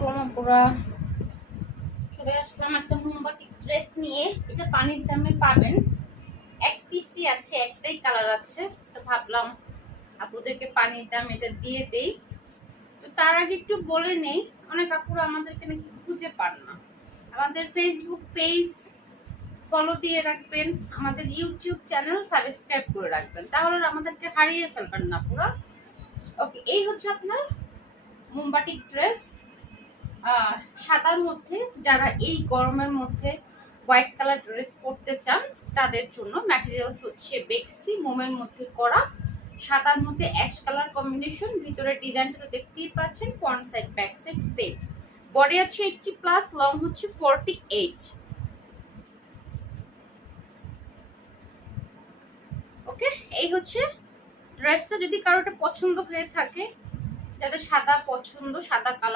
আলাইকুম আপুরা, চলে আসলাম একটা মোমবাতি ড্রেস নিয়ে। এটা পানির দামে পাবেন, এক পিসই আছে, একটাই কালার আছে। তো ভাবলাম আপুদেরকে পানির দাম এটা দিয়ে দেই। তো তার আগে একটু বলে নেই, অনেক আপুরা আমাদেরকে নাকি খুঁজে পান না। আমাদের ফেসবুক পেজ ফলো দিয়ে রাখবেন, আমাদের ইউটিউব চ্যানেল সাবস্ক্রাইব করে রাখবেন, তাহলে আমাদেরকে হারিয়ে ফেলবেন না পুরো। ওকে, এই হচ্ছে আপনার মোমবাতি ড্রেস সাদার মধ্যে। যারা এই গরমের মধ্যে হোয়াইট কালার ড্রেস পরতে চান তাদের জন্য ম্যাটেরিয়ালস হচ্ছে বেক্সি মোমের মধ্যে করা, সাদার মধ্যে অ্যাশ কালার কম্বিনেশন। ভিতরে ডিজাইনটা তো দেখতেই পাচ্ছেন, front side back side same. Body আছে 80+, লং হচ্ছে 48। ওকে, এই হচ্ছে ড্রেসটা। যদি কারোটা পছন্দ হয়ে থাকে, যাদের সাদা পছন্দ, সাদা কালার,